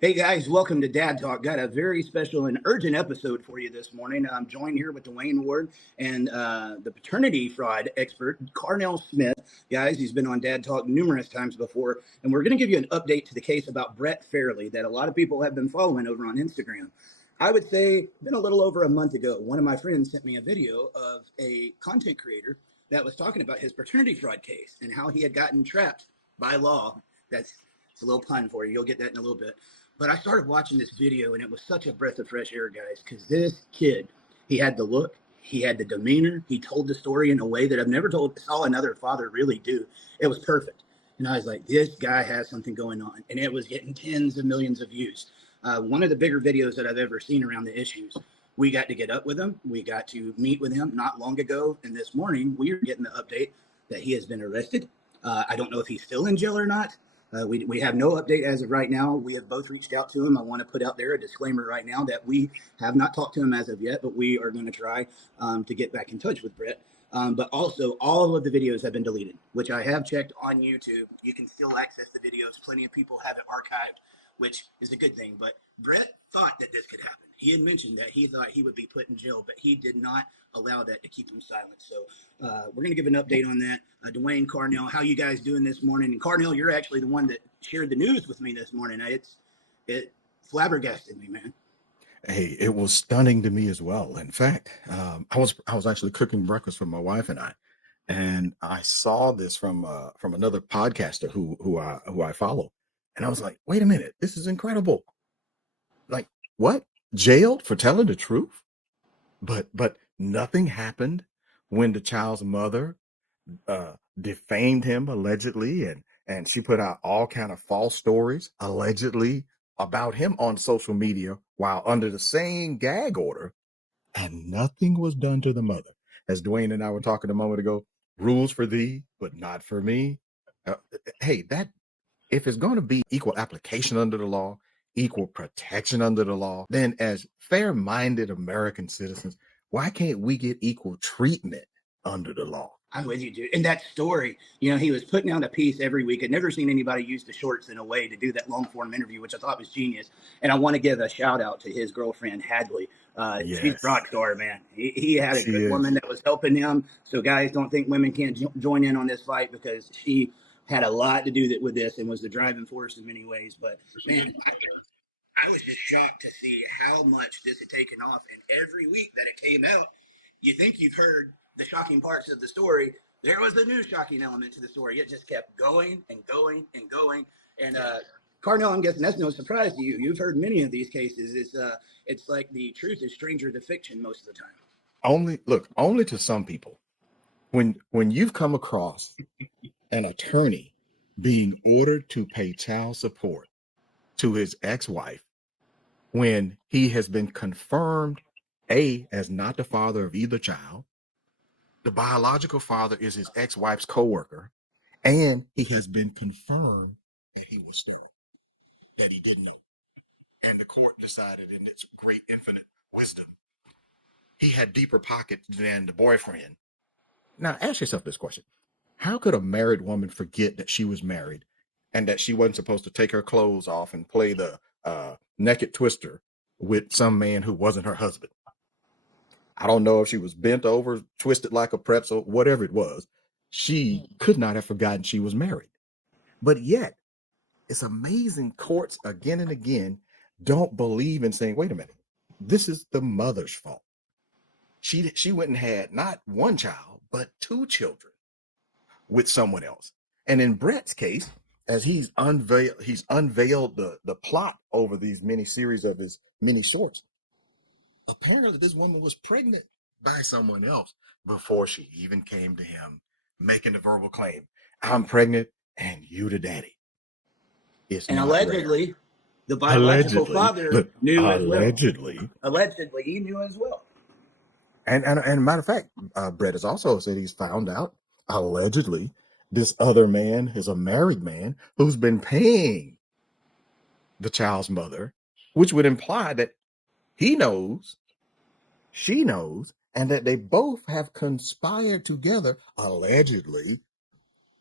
Hey guys, welcome to Dad Talk. Got a very special and urgent episode for you this morning. I'm joined here with Dwayne Ward and the paternity fraud expert, Carnell Smith. Guys, he's been on Dad Talk numerous times before, and we're going to give you an update to the case about Brett Fairley that a lot of people have been following over on Instagram. I would say, been a little over a month ago, one of my friends sent me a video of a content creator that was talking about his paternity fraud case and how he had gotten trapped by law. It's a little pun for you. You'll get that in a little bit. But I started watching this video, and it was such a breath of fresh air, guys, because this kid, he had the look, he had the demeanor, he told the story in a way that I've never saw another father really do. It was perfect. And I was like, this guy has something going on. And it was getting tens of millions of views. One of the bigger videos that I've ever seen around the issues. We got to get up with him. We got to meet with him not long ago. And this morning, we are getting the update that he has been arrested. I don't know if he's still in jail or not. We have no update as of right now. We have both reached out to him. I want to put out there a disclaimer right now that we have not talked to him as of yet, but we are going to try to get back in touch with Brett. But also, all of the videos have been deleted, which I have checked on YouTube. You can still access the videos. Plenty of people have it archived, which is a good thing. But Brett thought that this could happen. He had mentioned that he thought he would be put in jail, but he did not allow that to keep him silent. So we're going to give an update on that. Dwayne, Carnell, how you guys doing this morning? And Carnell, you're actually the one that shared the news with me this morning. It flabbergasted me, man. Hey, it was stunning to me as well. In fact, I was actually cooking breakfast for my wife and I saw this from another podcaster who I follow, and I was like, wait a minute, this is incredible. Like, what? Jailed for telling the truth? But nothing happened when the child's mother defamed him allegedly, and she put out all kind of false stories allegedly about him on social media while under the same gag order, and nothing was done to the mother. As Dwayne and I were talking a moment ago, rules for thee, but not for me. Uh, hey, that if it's going to be equal application under the law, equal protection under the law, then as fair-minded American citizens, why can't we get equal treatment under the law? I'm with you, dude. And that story, he was putting out a piece every week. I'd never seen anybody use the shorts in a way to do that long form interview, which I thought was genius. And I want to give a shout out to his girlfriend, Hadley. She's a Yes, rock star, man. He had a she good woman is. that was helping him. So, guys, don't think women can't join in on this fight because she had a lot to do with this and was the driving force in many ways. But, man, I was just shocked to see how much this had taken off. And every week that it came out, you think you've heard the shocking parts of the story. There was a new shocking element to the story. It just kept going and going and going. And Cardinal, I'm guessing that's no surprise to you. You've heard many of these cases. It's like the truth is stranger to fiction most of the time. Only to some people. When you've come across an attorney being ordered to pay child support to his ex-wife when he has been confirmed as not the father of either child, the biological father is his ex-wife's co-worker, and he has been confirmed that he was sterile, that he didn't know. And the court decided in its great infinite wisdom, he had deeper pockets than the boyfriend. Now ask yourself this question. How could a married woman forget that she was married and that she wasn't supposed to take her clothes off and play the naked twister with some man who wasn't her husband? I don't know if she was bent over, twisted like a pretzel, whatever it was. She could not have forgotten she was married. But yet, it's amazing courts again and again don't believe in saying, wait a minute, this is the mother's fault. She went and had not one child, but two children with someone else. And in Brett's case, as he's unveiled the plot over these many series of his mini shorts. Apparently, this woman was pregnant by someone else before she even came to him, making the verbal claim, "I'm pregnant, and you the daddy." It's And not rare. allegedly, the biological Allegedly, father look, knew as well. allegedly, Allegedly, he knew as well. and matter of fact, Brett has also said he's found out allegedly this other man is a married man who's been paying the child's mother, which would imply that he knows, she knows, and that they both have conspired together, allegedly,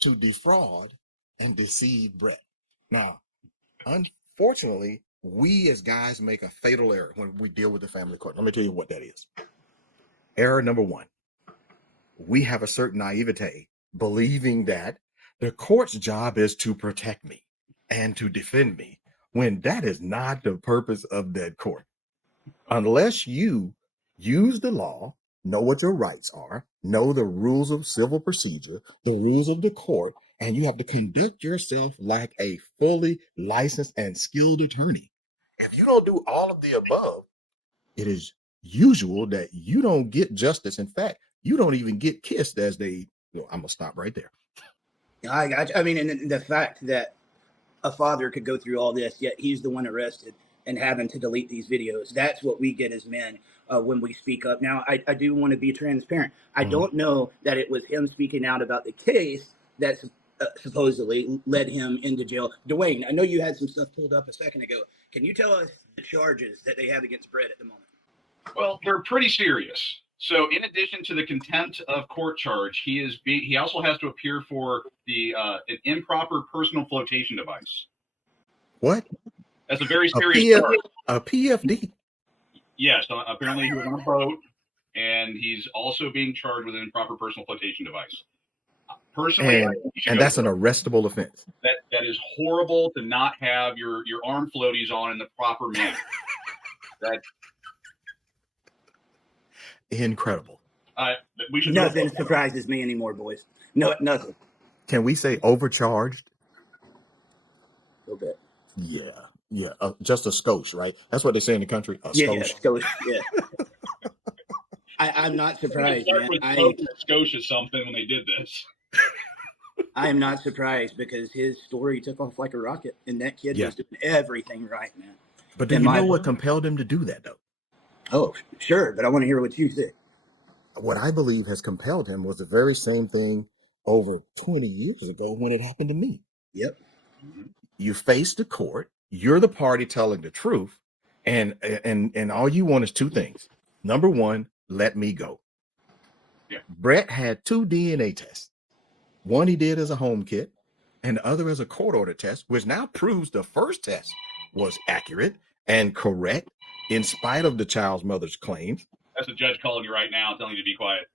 to defraud and deceive Brett. Now, unfortunately, we as guys make a fatal error when we deal with the family court. Let me tell you what that is. Error number one, we have a certain naivete believing that the court's job is to protect me and to defend me, when that is not the purpose of that court. Unless you use the law, know what your rights are, know the rules of civil procedure, the rules of the court, and you have to conduct yourself like a fully licensed and skilled attorney. If you don't do all of the above, it is usual that you don't get justice. In fact, you don't even get kissed, as they, well, I'm gonna stop right there. I got you. I mean, and the fact that a father could go through all this, yet he's the one arrested and having to delete these videos. That's what we get as men when we speak up. Now, I do want to be transparent. I don't know that it was him speaking out about the case that supposedly led him into jail. Dwayne, I know you had some stuff pulled up a second ago. Can you tell us the charges that they have against Brett at the moment? Well, they're pretty serious. So, in addition to the contempt of court charge, he also has to appear for the an improper personal flotation device. What? That's a very serious charge. A PFD? Yes, apparently he was on a boat, and he's also being charged with an improper personal flotation device. Personally, and that's an arrestable offense. That is horrible to not have your arm floaties on in the proper manner. Incredible. Nothing surprises me anymore, boys. No, nothing. Can we say overcharged? A little bit. Yeah. Just a skosh, right? That's what they say in the country. Skosh. Yeah. I'm not surprised, man. Skosh is something when they did this. I am not surprised because his story took off like a rocket, and that kid was doing everything right, man. But do you know what compelled him to do that, though? Oh, sure, but I want to hear what you think. What I believe has compelled him was the very same thing over 20 years ago when it happened to me. Yep. You face the court, you're the party telling the truth, and all you want is two things. Number one, let me go. Yeah. Brett had 2 DNA tests. One he did as a home kit, and the other as a court order test, which now proves the first test was accurate and correct in spite of the child's mother's claims. That's the judge calling you right now, telling you to be quiet.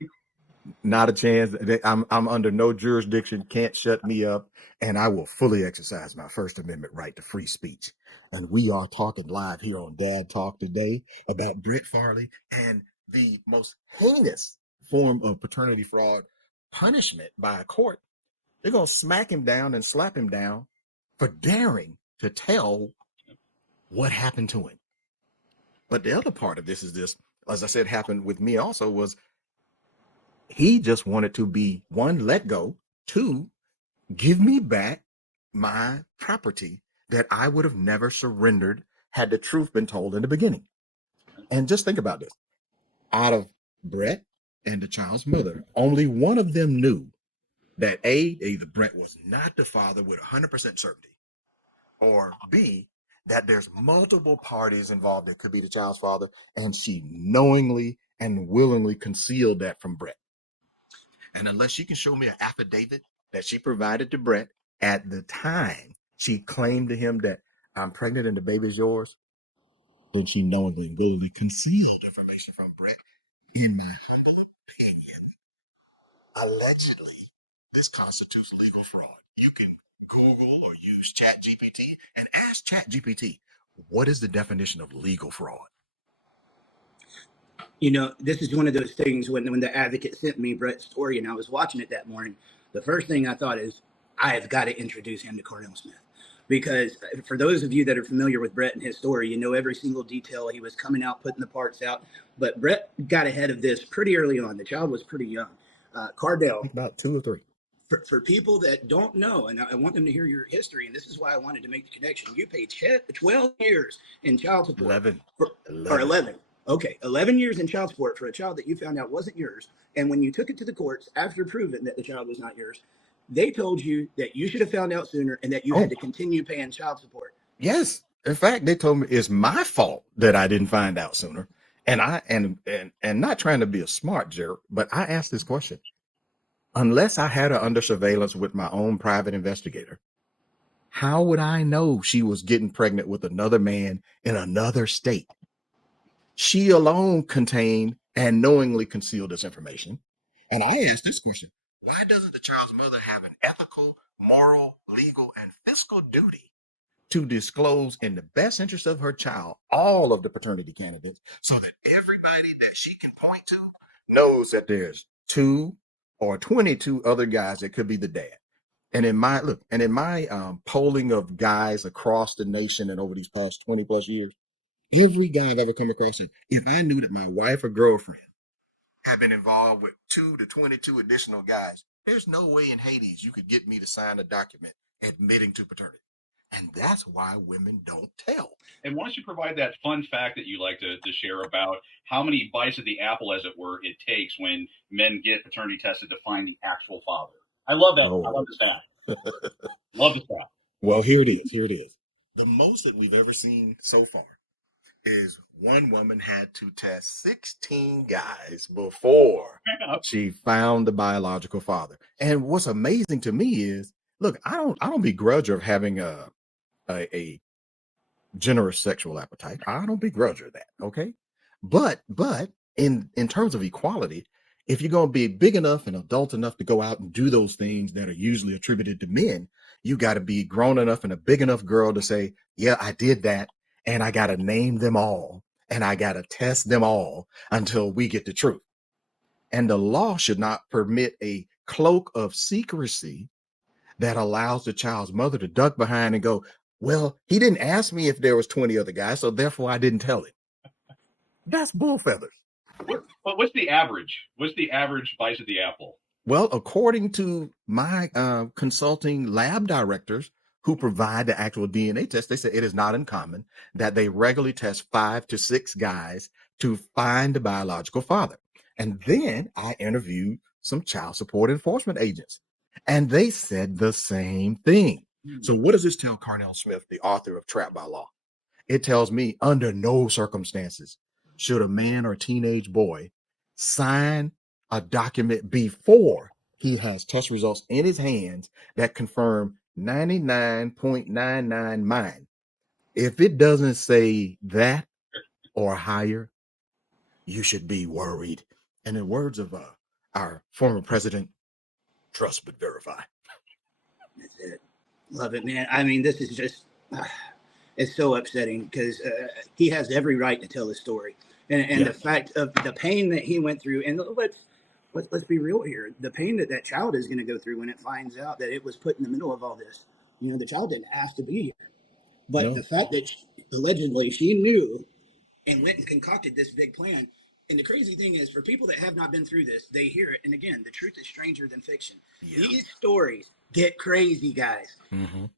Not a chance. I'm under no jurisdiction, can't shut me up, and I will fully exercise my First Amendment right to free speech. And we are talking live here on Dad Talk today about Brett Fairley and the most heinous form of paternity fraud punishment by a court. They're going to smack him down and slap him down for daring to tell what happened to him. But the other part of this is this, as I said, happened with me also, was he just wanted to be, one, let go, two, give me back my property that I would have never surrendered had the truth been told in the beginning. And just think about this. Out of Brett and the child's mother, only one of them knew that either Brett was not the father with 100% certainty, or B, that there's multiple parties involved that could be the child's father, and she knowingly and willingly concealed that from Brett. And unless she can show me an affidavit that she provided to Brett at the time she claimed to him that I'm pregnant and the baby's yours, then she knowingly and willingly concealed information from Brett. In my opinion, allegedly, this constitutes legal fraud. You can Google or use ChatGPT and ask ChatGPT, what is the definition of legal fraud? You know, this is one of those things when the advocate sent me Brett's story and I was watching it that morning, the first thing I thought is, I have got to introduce him to Cornell Smith. Because for those of you that are familiar with Brett and his story, you know every single detail. He was coming out, putting the parts out. But Brett got ahead of this pretty early on. The child was pretty young. Cardell. About 2 or 3. For people that don't know, and I want them to hear your history, and this is why I wanted to make the connection. You paid 12 years in child support. 11. Or 11. Okay, 11 years in child support for a child that you found out wasn't yours. And when you took it to the courts, after proving that the child was not yours, they told you that you should have found out sooner and that you had to continue paying child support. Yes. In fact, they told me it's my fault that I didn't find out sooner. And and not trying to be a smart jerk, but I asked this question. Unless I had her under surveillance with my own private investigator, How would I know she was getting pregnant with another man in another state? She alone contained and knowingly concealed this information. And I asked this question: why doesn't the child's mother have an ethical, moral, legal, and fiscal duty to disclose in the best interest of her child all of the paternity candidates so that everybody that she can point to knows that there's 2 or 22 other guys that could be the dad? And in my polling of guys across the nation and over these past 20 plus years, every guy I've ever come across said, if I knew that my wife or girlfriend had been involved with 2 to 22 additional guys, there's no way in Hades you could get me to sign a document admitting to paternity. And that's why women don't tell. And why don't you provide that fun fact that you like to share about how many bites of the apple, as it were, it takes when men get paternity tested to find the actual father? I love that. I love this fact. Love this fact. Well, here it is. Here it is. The most that we've ever seen so far is one woman had to test 16 guys before she found the biological father. And what's amazing to me is, look, I don't begrudge her of having a generous sexual appetite. I don't begrudge her that, okay? But in terms of equality, if you're going to be big enough and adult enough to go out and do those things that are usually attributed to men, you got to be grown enough and a big enough girl to say, yeah, I did that, and I got to name them all, and I got to test them all until we get the truth. And the law should not permit a cloak of secrecy that allows the child's mother to duck behind and go, well, he didn't ask me if there was 20 other guys, so therefore I didn't tell him. That's bull feathers. What's the average? What's the average bites of the apple? Well, according to my consulting lab directors who provide the actual DNA test, they say it is not uncommon that they regularly test 5 to 6 guys to find the biological father. And then I interviewed some child support enforcement agents, and they said the same thing. So what does this tell Carnell Smith, the author of Trapped by Law? It tells me under no circumstances should a man or teenage boy sign a document before he has test results in his hands that confirm 99.99 mine. If it doesn't say that or higher, you should be worried. And in words of our former president, trust but verify. That's it. Love it, man. I mean, this is just, it's so upsetting because he has every right to tell his story. And the fact of the pain that he went through, and let's be real here, the pain that that child is going to go through when it finds out that it was put in the middle of all this. You know, the child didn't ask to be here. But the fact that allegedly she knew and went and concocted this big plan. And the crazy thing is, for people that have not been through this, they hear it. And again, the truth is stranger than fiction. These stories get crazy, guys.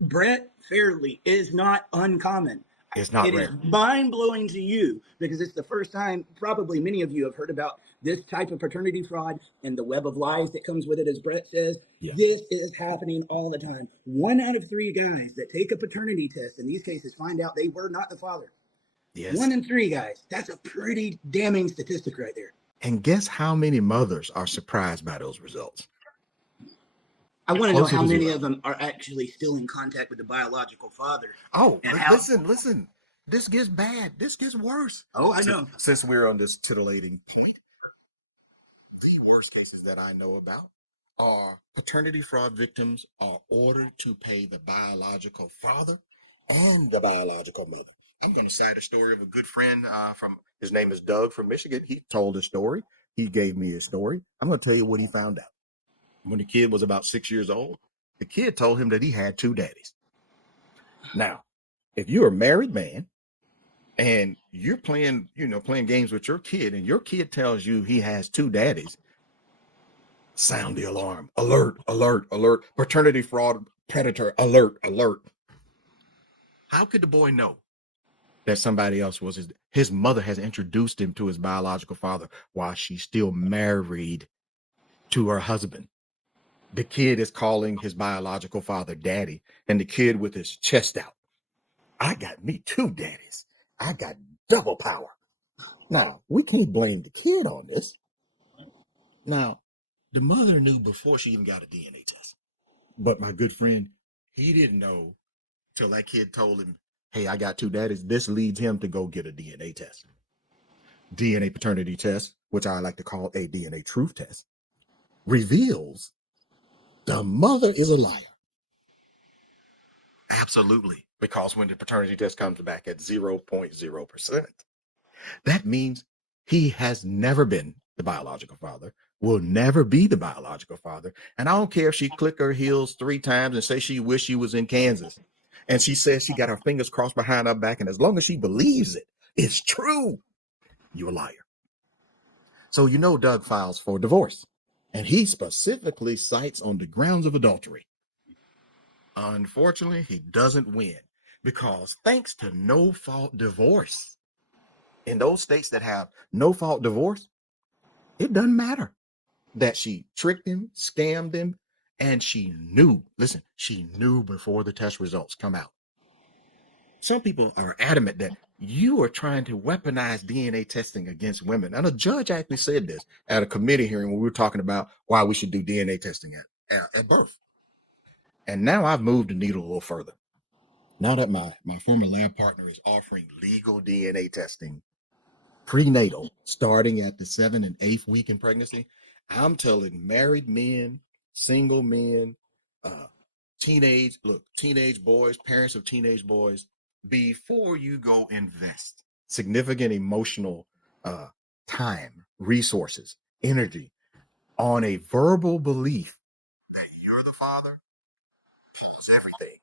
Brett Fairley is not uncommon. It's not rare. It is mind-blowing to you because it's the first time probably many of you have heard about this type of paternity fraud and the web of lies that comes with it, as Brett says. This is happening all the time. 1 out of 3 guys that take a paternity test in these cases find out they were not the father. 1 in 3 guys. That's a pretty damning statistic right there. And guess how many mothers are surprised by those results? I want to know how many of them are actually still in contact with the biological father. Oh, listen. This gets bad. This gets worse. Oh, I know. Since we're on this titillating point, the worst cases that I know about are paternity fraud victims are ordered to pay the biological father and the biological mother. I'm going to cite a story of a good friend his name is Doug from Michigan. He told a story. He gave me his story. I'm going to tell you what he found out. When the kid was about 6 years old, the kid told him that he had 2 daddies. Now, if you're a married man and you're playing games with your kid and your kid tells you he has 2 daddies, sound the alarm. Alert, alert, alert. Paternity fraud, predator, alert, alert. How could the boy know that somebody else was his mother has introduced him to his biological father while she's still married to her husband? The kid is calling his biological father daddy, and the kid with his chest out. I got me 2 daddies. I got double power. Now, we can't blame the kid on this. Now, the mother knew before she even got a DNA test. But my good friend, he didn't know till that kid told him, hey, I got two daddies. This leads him to go get a DNA test. DNA paternity test, which I like to call a DNA truth test, reveals the mother is a liar. Absolutely. Because when the paternity test comes back at 0.0%, that means he has never been the biological father, will never be the biological father. And I don't care if she click her heels 3 times and say she wish she was in Kansas. And she says she got her fingers crossed behind her back. And as long as she believes it, it's true, you're a liar. So Doug files for divorce. And he specifically cites on the grounds of adultery. Unfortunately, he doesn't win because thanks to no-fault divorce, in those states that have no-fault divorce, it doesn't matter that she tricked him, scammed him, and she knew before the test results come out. Some people are adamant that you are trying to weaponize DNA testing against women. And a judge actually said this at a committee hearing when we were talking about why we should do DNA testing at birth. And now I've moved the needle a little further. Now that my former lab partner is offering legal DNA testing prenatal, starting at the 7th and 8th week in pregnancy, I'm telling married men, single men, teenage boys, parents of teenage boys, before you go invest significant emotional time, resources, energy on a verbal belief that you're the father, it's everything.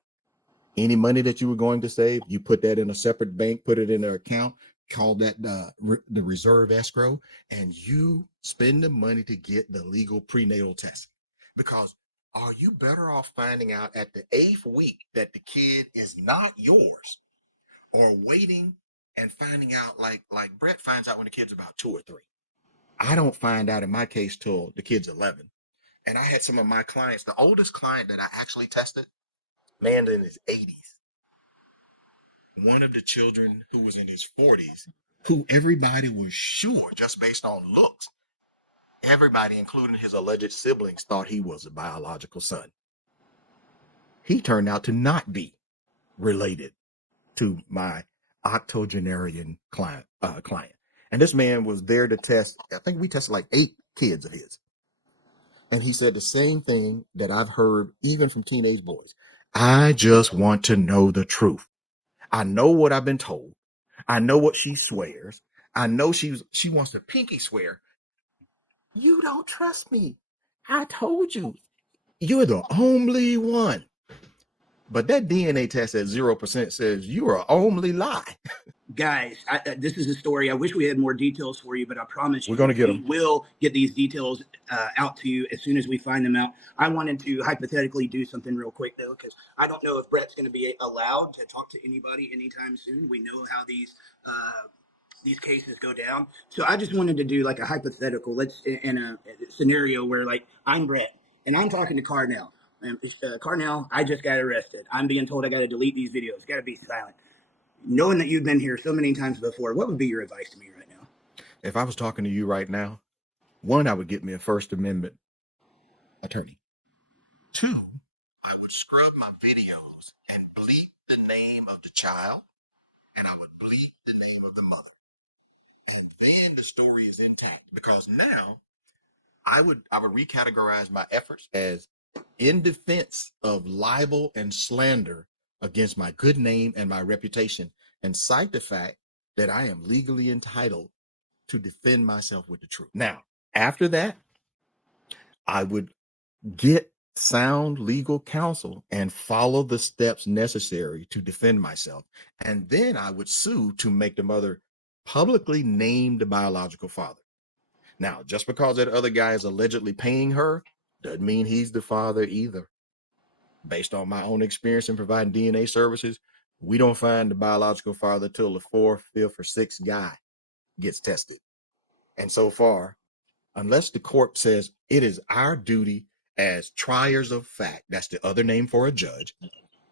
Any money that you were going to save, you put that in a separate bank, put it in an account, call that the reserve escrow, and you spend the money to get the legal prenatal test. Because are you better off finding out at the 8th week that the kid is not yours, or waiting and finding out like Brett finds out when the kid's about 2 or 3? I don't find out in my case till the kid's 11. And I had some of my clients, the oldest client that I actually tested, man in his 80s. One of the children who was in his 40s, who everybody was sure, just based on looks, everybody, including his alleged siblings, thought he was a biological son. He turned out to not be related to my octogenarian client. And this man was there to test, I think we tested like 8 kids of his. And he said the same thing that I've heard even from teenage boys. I just want to know the truth. I know what I've been told. I know what she swears. I know she wants to pinky swear. You don't trust me. I told you. You're the only one. But that DNA test at 0% says you are only lie. Guys, this is a story. I wish we had more details for you, but I promise you, We're going to get them. We will get these details out to you as soon as we find them out. I wanted to hypothetically do something real quick, though, because I don't know if Brett's going to be allowed to talk to anybody anytime soon. We know how these cases go down. So I just wanted to do like a hypothetical. Let's in a scenario where like I'm Brett and I'm talking to Carnell. And Carnell, I just got arrested. I'm being told I got to delete these videos. Got to be silent. Knowing that you've been here so many times before, what would be your advice to me right now? If I was talking to you right now, 1, I would get me a First Amendment attorney. 2, I would scrub my videos and bleep the name of the child, and I would bleep the name of the mother. And then the story is intact, because now I would recategorize my efforts as in defense of libel and slander against my good name and my reputation, and cite the fact that I am legally entitled to defend myself with the truth. Now, after that, I would get sound legal counsel and follow the steps necessary to defend myself. And then I would sue to make the mother publicly name the biological father. Now, just because that other guy is allegedly paying her doesn't mean he's the father either. Based on my own experience in providing DNA services, we don't find the biological father till the 4th, 5th, or 6th guy gets tested. And so far, unless the court says it is our duty as triers of fact, that's the other name for a judge,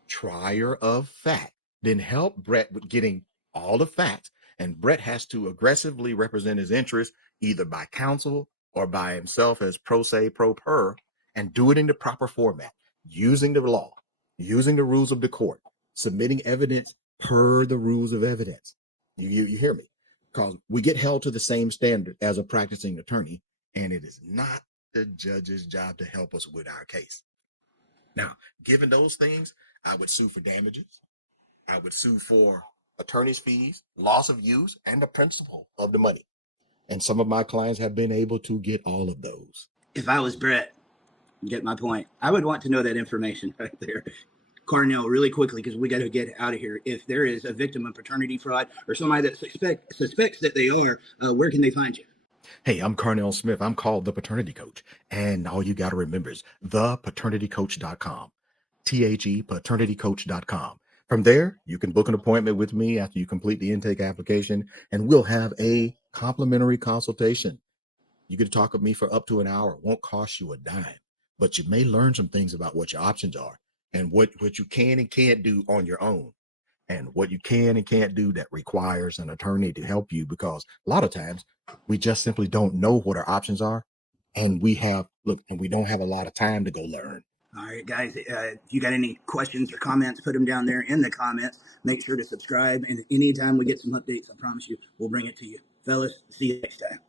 trier of fact, then help Brett with getting all the facts. And Brett has to aggressively represent his interests either by counsel or by himself as pro se, pro per, and do it in the proper format, using the law, using the rules of the court, submitting evidence per the rules of evidence. You hear me? Because we get held to the same standard as a practicing attorney, and it is not the judge's job to help us with our case. Now, given those things, I would sue for damages. I would sue for attorney's fees, loss of use, and the principal of the money. And some of my clients have been able to get all of those. If I was Brett, you get my point, I would want to know that information right there. Carnell, really quickly, because we got to get out of here. If there is a victim of paternity fraud or somebody that suspects that they are, where can they find you? Hey, I'm Carnell Smith. I'm called the Paternity Coach. And all you got to remember is thepaternitycoach.com. paternitycoach.com. From there, you can book an appointment with me after you complete the intake application, and we'll have a complimentary consultation. You get to talk with me for up to an hour. It won't cost you a dime, but you may learn some things about what your options are and what you can and can't do on your own, and what you can and can't do that requires an attorney to help you, because a lot of times we just simply don't know what our options are, and we don't have a lot of time to go learn. All right, guys, if you got any questions or comments, put them down there in the comments. Make sure to subscribe, and anytime we get some updates, I promise you, we'll bring it to you. Fellas, see you next time.